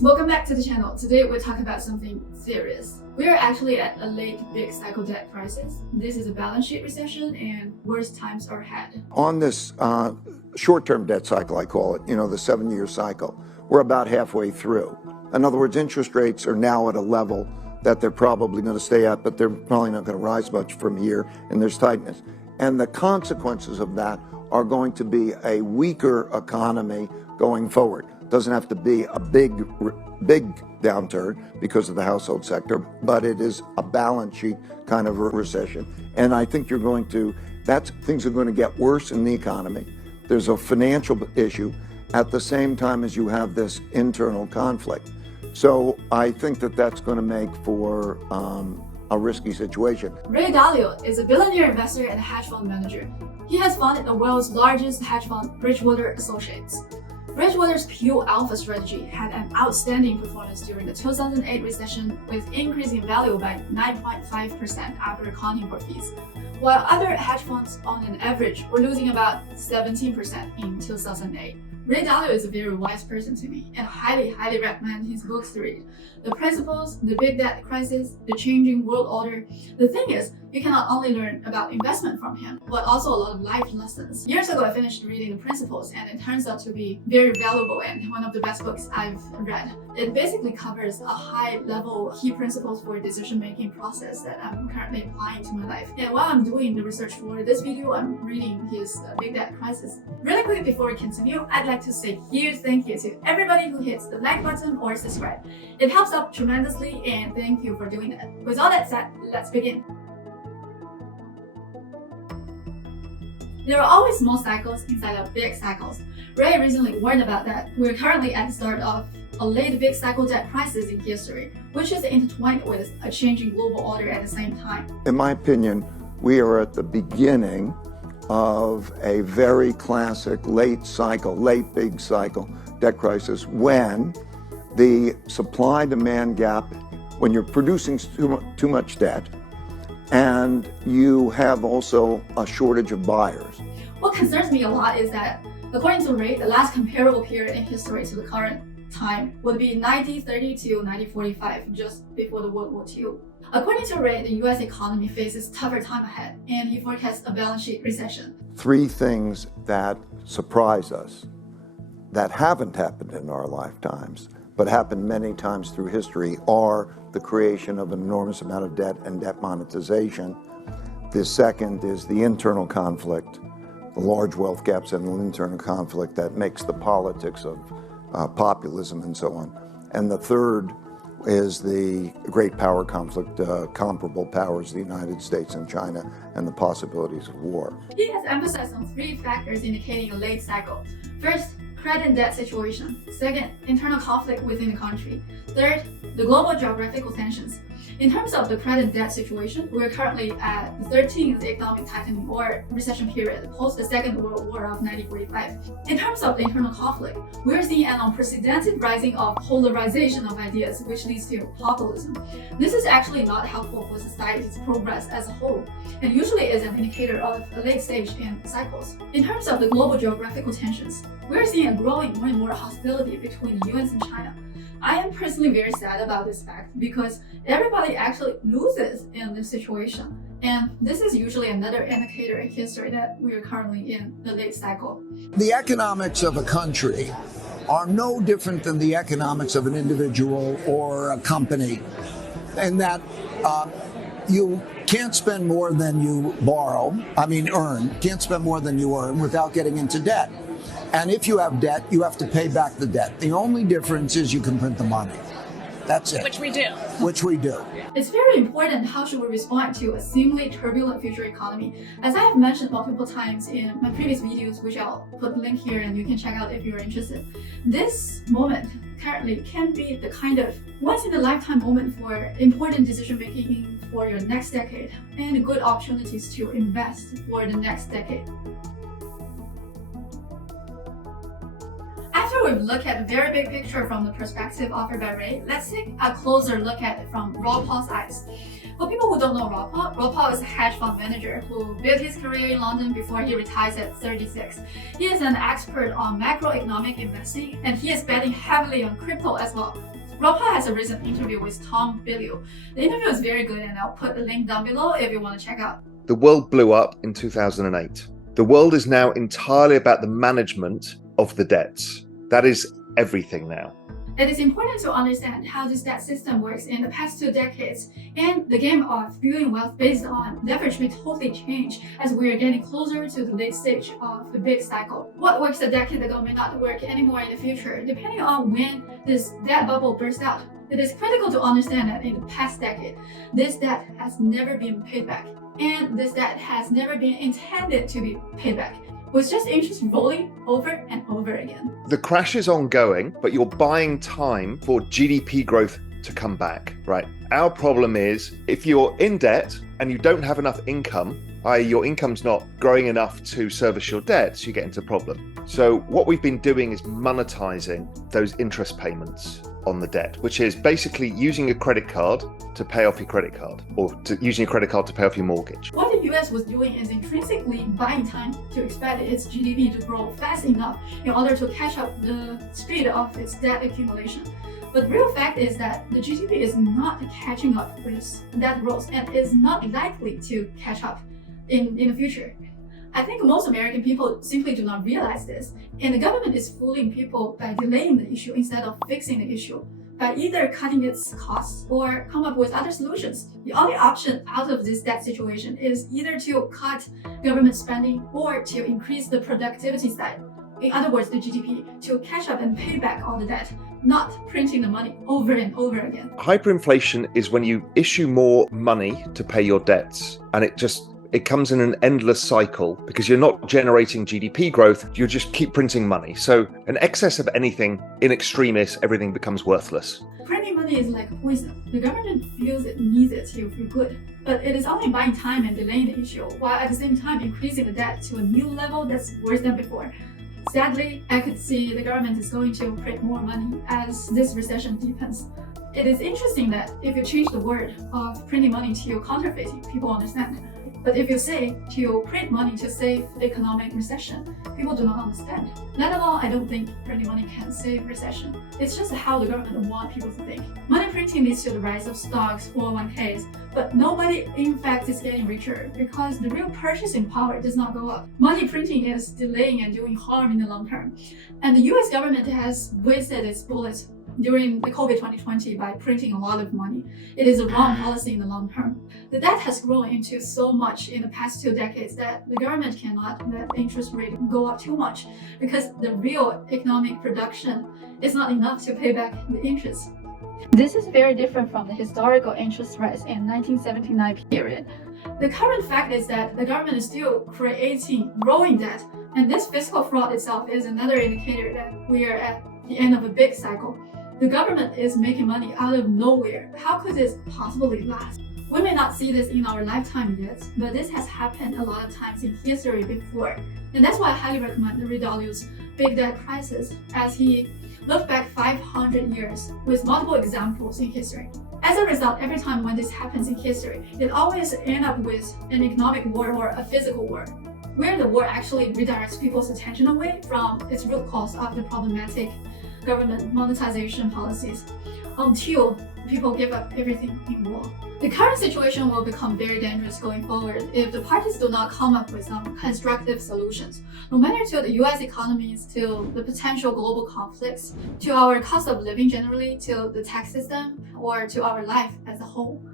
guys, welcome back to the channel. Today we'll talk about something serious. We are actually at a late big cycle debt crisis. This is a balance sheet recession and worse times are ahead. On this short-term debt cycle, I call it, the 7-year cycle, we're about halfway through. In other words, interest rates are now at a level that they're probably going to stay at, but they're probably not going to rise much from here, and there's tightness. And the consequences of that are going to be a weaker economy going forward. Doesn't have to be a big downturn because of the household sector, but it is a balance sheet kind of a recession. And I think things are going to get worse in the economy. There's a financial issue at the same time as you have this internal conflict. So I think that's going to make for a risky situation. Ray Dalio is a billionaire investor and hedge fund manager. He has founded the world's largest hedge fund, Bridgewater Associates. Bridgewater's Q Alpha strategy had an outstanding performance during the 2008 recession, with increasing value by 9.5% after accounting for fees, while other hedge funds on an average were losing about 17% in 2008. Ray Dalio is a very wise person to me, and highly recommend his books to read. The Principles, The Big Debt Crisis, The Changing World Order. The thing is, you cannot only learn about investment from him, but also a lot of life lessons. Years ago, I finished reading The Principles, and it turns out to be very valuable and one of the best books I've read. It basically covers a high-level key principles for decision-making process that I'm currently applying to my life. And while I'm doing the research for this video, I'm reading his Big Debt Crisis. Really quick before we continue, I'd like to say a huge thank you to everybody who hits the like button or subscribe. It helps out tremendously, and thank you for doing that. With all that said, let's begin. There are always small cycles inside of big cycles. Ray recently warned about that. We're currently at the start of a late big cycle debt crisis in history, which is intertwined with a changing global order at the same time. In my opinion, we are at the beginning of a very classic late big cycle debt crisis, when the supply-demand gap, when you're producing too much debt, and you have also a shortage of buyers. What concerns me a lot is that, according to Ray, the last comparable period in history to the current time would be 1930 to 1945, just before the World War II. According to Ray, the US economy faces tougher time ahead, and he forecasts a balance sheet recession. 3 things that surprise us, that haven't happened in our lifetimes, but happened many times through history, are the creation of an enormous amount of debt and debt monetization. The second is the internal conflict, the large wealth gaps and the internal conflict that makes the politics of populism and so on. And the third is the great power conflict, comparable powers, the United States and China, and the possibilities of war. He has emphasized on 3 factors indicating a late cycle. First, credit debt situation. Second, internal conflict within the country. Third, the global geographical tensions. In terms of the credit debt situation, we're currently at the 13th economic tightening or recession period post the Second World War of 1945. In terms of the internal conflict, we're seeing an unprecedented rising of polarization of ideas, which leads to populism. This is actually not helpful for society's progress as a whole, and usually is an indicator of a late stage in cycles. In terms of the global geographical tensions, we're seeing a growing more and more hostility between the US and China. I am personally very sad about this fact because everybody actually loses in this situation. And this is usually another indicator in history that we are currently in the late cycle. The economics of a country are no different than the economics of an individual or a company, in that you can't spend more than you earn, can't spend more than you earn without getting into debt. And if you have debt, you have to pay back the debt. The only difference is you can print the money. That's it. Which we do. Which we do. It's very important how should we respond to a seemingly turbulent future economy. As I have mentioned multiple times in my previous videos, which I'll put the link here and you can check out if you're interested. This moment currently can be the kind of once-in-a-lifetime moment for important decision-making for your next decade and good opportunities to invest for the next decade. After After we've looked at the very big picture from the perspective offered by Ray, let's take a closer look at it from Raoul Pal's eyes. For people who don't know Raoul Pal is a hedge fund manager who built his career in London before he retires at 36. He is an expert on macroeconomic investing, and he is betting heavily on crypto as well. Raoul Pal has a recent interview with Dalio. The interview is very good, and I'll put the link down below if you want to check out. The world blew up in 2008. The world is now entirely about the management of the debts. That is everything now. It is important to understand how this debt system works in the past 2 decades, and the game of building wealth based on leverage may totally change as we are getting closer to the late stage of the big cycle. What works a decade ago may not work anymore in the future, depending on when this debt bubble bursts out. It is critical to understand that in the past decade, this debt has never been paid back, and this debt has never been intended to be paid back, with just interest rolling over and over again. The crash is ongoing, but you're buying time for GDP growth to come back, right? Our problem is if you're in debt and you don't have enough income, i.e. your income's not growing enough to service your debts, you get into a problem. So what we've been doing is monetizing those interest payments on the debt, which is basically using a credit card to pay off your credit card, or using your credit card to pay off your mortgage. What the US was doing is intrinsically buying time to expect its GDP to grow fast enough in order to catch up the speed of its debt accumulation. But the real fact is that the GDP is not catching up with debt growth and is not likely to catch up in the future. I think most American people simply do not realize this, and the government is fooling people by delaying the issue instead of fixing the issue, by either cutting its costs or come up with other solutions. The only option out of this debt situation is either to cut government spending or to increase the productivity side. In other words, the GDP, to catch up and pay back all the debt, not printing the money over and over again. Hyperinflation is when you issue more money to pay your debts, and it comes in an endless cycle because you're not generating GDP growth, you just keep printing money. So an excess of anything, in extremis, everything becomes worthless. Printing money is like poison. The government feels it needs it to feel good, but it is only buying time and delaying the issue, while at the same time increasing the debt to a new level that's worse than before. Sadly, I could see the government is going to print more money as this recession deepens. It is interesting that if you change the word of printing money to counterfeiting, people understand. But if you say to print money to save the economic recession, people do not understand. Let alone, I don't think printing money can save recession. It's just how the government wants people to think. Money printing leads to the rise of stocks, 401ks, but nobody in fact is getting richer because the real purchasing power does not go up. Money printing is delaying and doing harm in the long term. And the US government has wasted its bullets during the COVID 2020 by printing a lot of money. It is a wrong policy in the long term. The debt has grown into so much in the past 2 decades that the government cannot let the interest rate go up too much because the real economic production is not enough to pay back the interest. This is very different from the historical interest rates in 1979 period. The current fact is that the government is still creating growing debt, and this fiscal fraud itself is another indicator that we are at the end of a big cycle. The government is making money out of nowhere. How could this possibly last? We may not see this in our lifetime yet, but this has happened a lot of times in history before. And that's why I highly recommend Dalio's Big Debt Crisis, as he looked back 500 years with multiple examples in history. As a result, every time when this happens in history, it always ends up with an economic war or a physical war, where the war actually redirects people's attention away from its root cause of the problematic government monetization policies until people give up everything in war. The current situation will become very dangerous going forward if the parties do not come up with some constructive solutions, no matter to the US economy, to the potential global conflicts, to our cost of living generally, to the tax system, or to our life as a whole.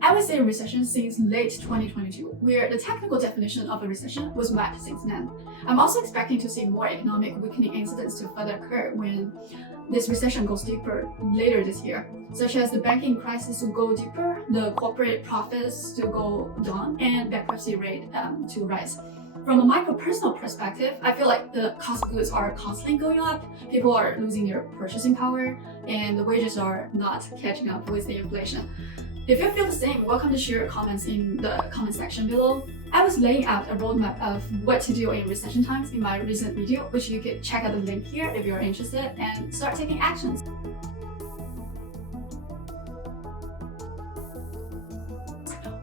I would say recession since late 2022, where the technical definition of a recession was met since then. I'm also expecting to see more economic weakening incidents to further occur when this recession goes deeper later this year, such as the banking crisis to go deeper, the corporate profits to go down, and bankruptcy rate to rise. From a micro-personal perspective, I feel like the cost of goods are constantly going up, people are losing their purchasing power, and the wages are not catching up with the inflation. If you feel the same, welcome to share your comments in the comment section below. I was laying out a roadmap of what to do in recession times in my recent video, which you could check out the link here if you're interested and start taking actions.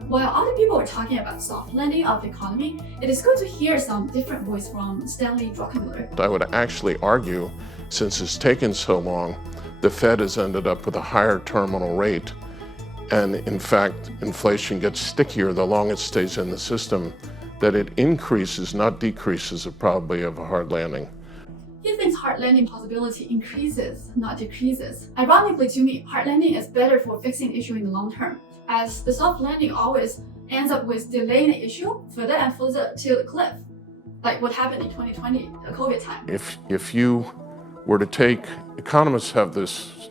While other people are talking about soft landing of the economy, it is good to hear some different voice from Stanley Druckenmiller. I would actually argue, since it's taken so long, the Fed has ended up with a higher terminal rate. And in fact, inflation gets stickier the longer it stays in the system, that it increases, not decreases, the probability of a hard landing. He thinks hard landing possibility increases, not decreases. Ironically to me, hard landing is better for fixing the issue in the long term, as the soft landing always ends up with delaying the issue further and further to the cliff, like what happened in 2020, the COVID time. If you were to take, economists have this,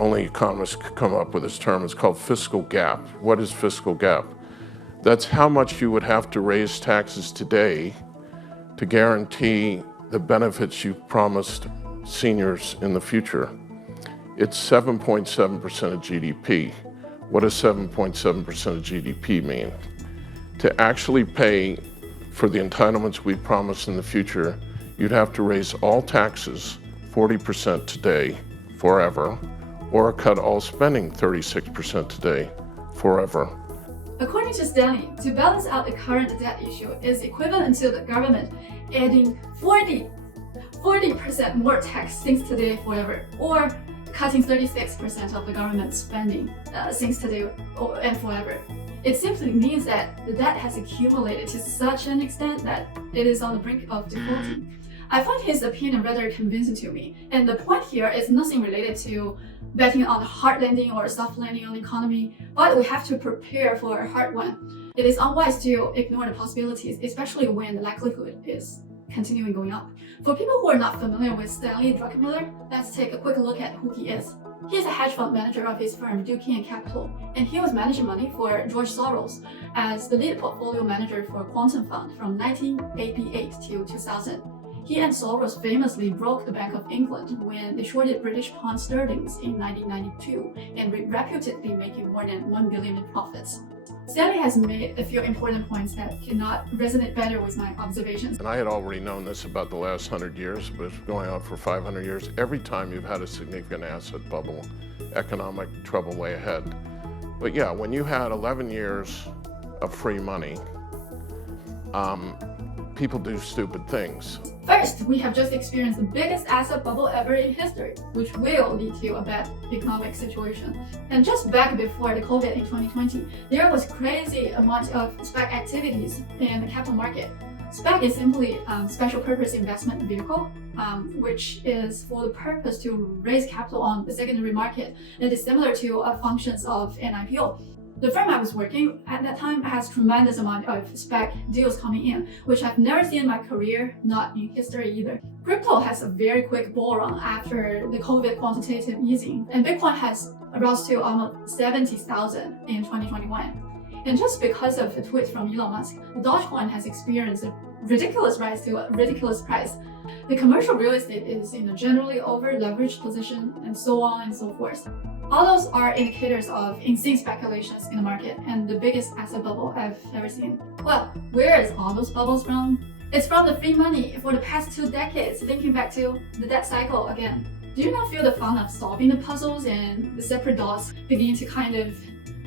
only economists could come up with this term, it's called fiscal gap. What is fiscal gap? That's how much you would have to raise taxes today to guarantee the benefits you've promised seniors in the future. It's 7.7% of GDP. What does 7.7% of GDP mean? To actually pay for the entitlements we promised in the future, you'd have to raise all taxes 40% today, forever, or cut all spending 36% today, forever. According to Stanley, to balance out the current debt issue is equivalent to the government adding 40% more tax since today forever, or cutting 36% of the government spending since today and forever. It simply means that the debt has accumulated to such an extent that it is on the brink of defaulting. I find his opinion rather convincing to me, and the point here is nothing related to betting on hard landing or soft landing on the economy, but we have to prepare for a hard one. It is unwise to ignore the possibilities, especially when the likelihood is continuing going up. For people who are not familiar with Stanley Druckenmiller, let's take a quick look at who he is. He is a hedge fund manager of his firm, Druckenmiller Capital, and he was managing money for George Soros as the lead portfolio manager for Quantum Fund from 1988 to 2000. He and Soros famously broke the Bank of England when they shorted British pound sterlings in 1992 and reputedly making more than $1 billion in profits. Stanley has made a few important points that cannot resonate better with my observations. And I had already known this about the last 100 years, but it's going on for 500 years. Every time you've had a significant asset bubble, economic trouble lay ahead. But yeah, when you had 11 years of free money, people do stupid things. First, we have just experienced the biggest asset bubble ever in history, which will lead to a bad economic situation. And just back before the COVID in 2020, there was crazy amount of SPAC activities in the capital market. SPAC is simply special purpose investment vehicle, which is for the purpose to raise capital on the secondary market. It is similar to functions of an IPO. The firm I was working at that time has tremendous amount of SPAC deals coming in, which I've never seen in my career, not in history either. Crypto has a very quick bull run after the COVID quantitative easing, and Bitcoin has rose to almost 70,000 in 2021. And just because of a tweet from Elon Musk, the Dogecoin has experienced a ridiculous rise to a ridiculous price. The commercial real estate is in a generally over-leveraged position, and so on and so forth. All those are indicators of insane speculations in the market and the biggest asset bubble I've ever seen. Well, where is all those bubbles from? It's from the free money for the past 2 decades, linking back to the debt cycle again. Do you not feel the fun of solving the puzzles and the separate dots begin to kind of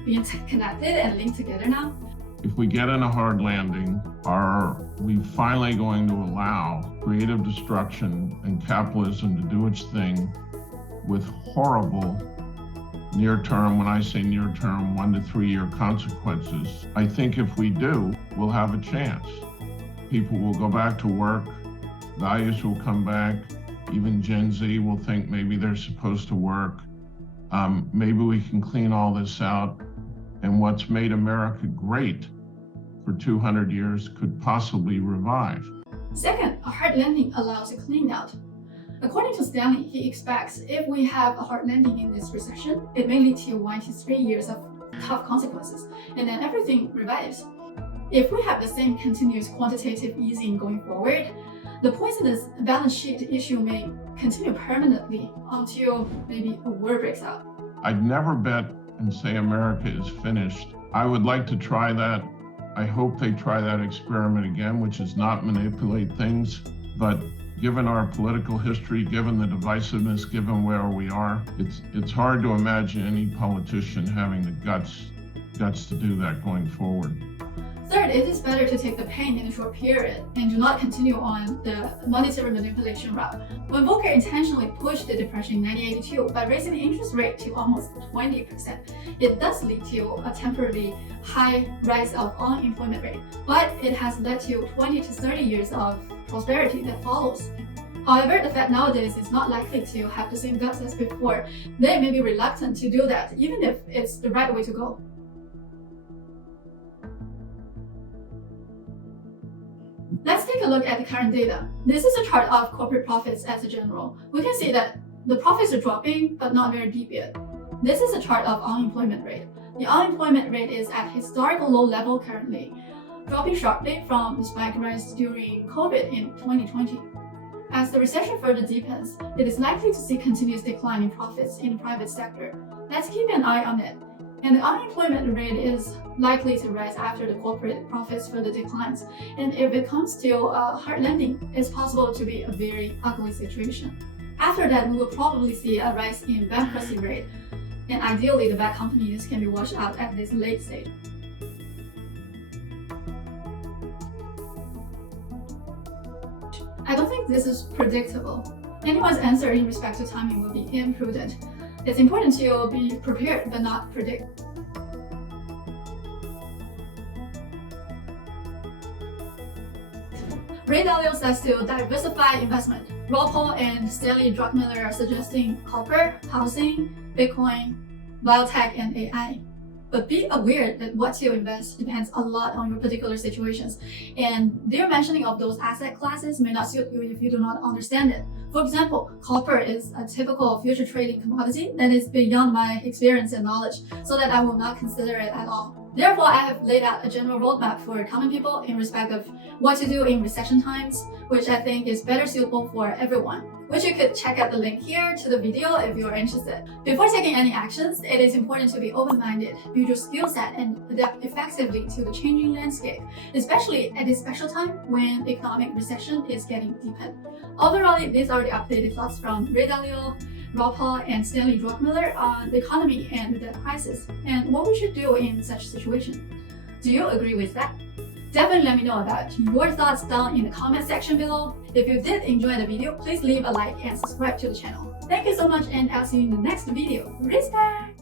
be connected and linked together now? If we get in a hard landing, are we finally going to allow creative destruction and capitalism to do its thing with horrible near-term, when I say near-term, 1 to 3 year consequences? I think if we do, we'll have a chance. People will go back to work, values will come back, even Gen Z will think maybe they're supposed to work. Maybe we can clean all this out, and what's made America great for 200 years could possibly revive. Second, a hard landing allows a clean out. According to Stanley, he expects if we have a hard landing in this recession, it may lead to 1 to 3 years of tough consequences, and then everything revives. If we have the same continuous quantitative easing going forward, the poisonous balance sheet issue may continue permanently until maybe a war breaks out. I'd never bet and say America is finished. I would like to try that. I hope they try that experiment again, which is not manipulate things. But given our political history, given the divisiveness, given where we are, it's hard to imagine any politician having the guts to do that going forward. Third, it is better to take the pain in a short period and do not continue on the monetary manipulation route. When Volcker intentionally pushed the depression in 1982 by raising the interest rate to almost 20%, it does lead to a temporarily high rise of unemployment rate, but it has led to 20 to 30 years of prosperity that follows. However, the Fed nowadays is not likely to have the same guts as before. They may be reluctant to do that, even if it's the right way to go. Let's take a look at the current data. This is a chart of corporate profits as a general. We can see that the profits are dropping, but not very deep yet. This is a chart of unemployment rate. The unemployment rate is at historical low level currently, dropping sharply from the spike rise during COVID in 2020. As the recession further deepens, it is likely to see continuous decline in profits in the private sector. Let's keep an eye on it. And the unemployment rate is likely to rise after the corporate profits further declines. And if it comes to a hard landing, it's possible to be a very ugly situation. After that, we will probably see a rise in bankruptcy rate. And ideally, the bad companies can be washed out at this late stage. I don't think this is predictable. Anyone's answer in respect to timing will be imprudent. It's important to be prepared but not predict. Ray Dalio says to diversify investment. Raoul Pal and Stanley Druckenmiller are suggesting copper, housing, Bitcoin, biotech, and AI. But be aware that what you invest depends a lot on your particular situations, and their mentioning of those asset classes may not suit you if you do not understand it. For example, copper is a typical future trading commodity that is beyond my experience and knowledge, so that I will not consider it at all. Therefore, I have laid out a general roadmap for common people in respect of what to do in recession times, which I think is better suitable for everyone, which you could check out the link here to the video if you are interested. Before taking any actions, it is important to be open-minded, build your skill set, and adapt effectively to the changing landscape, especially at this special time when economic recession is getting deepened. Overall, these are the updated thoughts from Ray Dalio, Raoul Pal, and Stanley Druckenmiller on the economy and the debt crisis, and what we should do in such situation. Do you agree with that? Definitely let me know about your thoughts down in the comment section below. If you did enjoy the video, please leave a like and subscribe to the channel. Thank you so much, and I'll see you in the next video. Respect!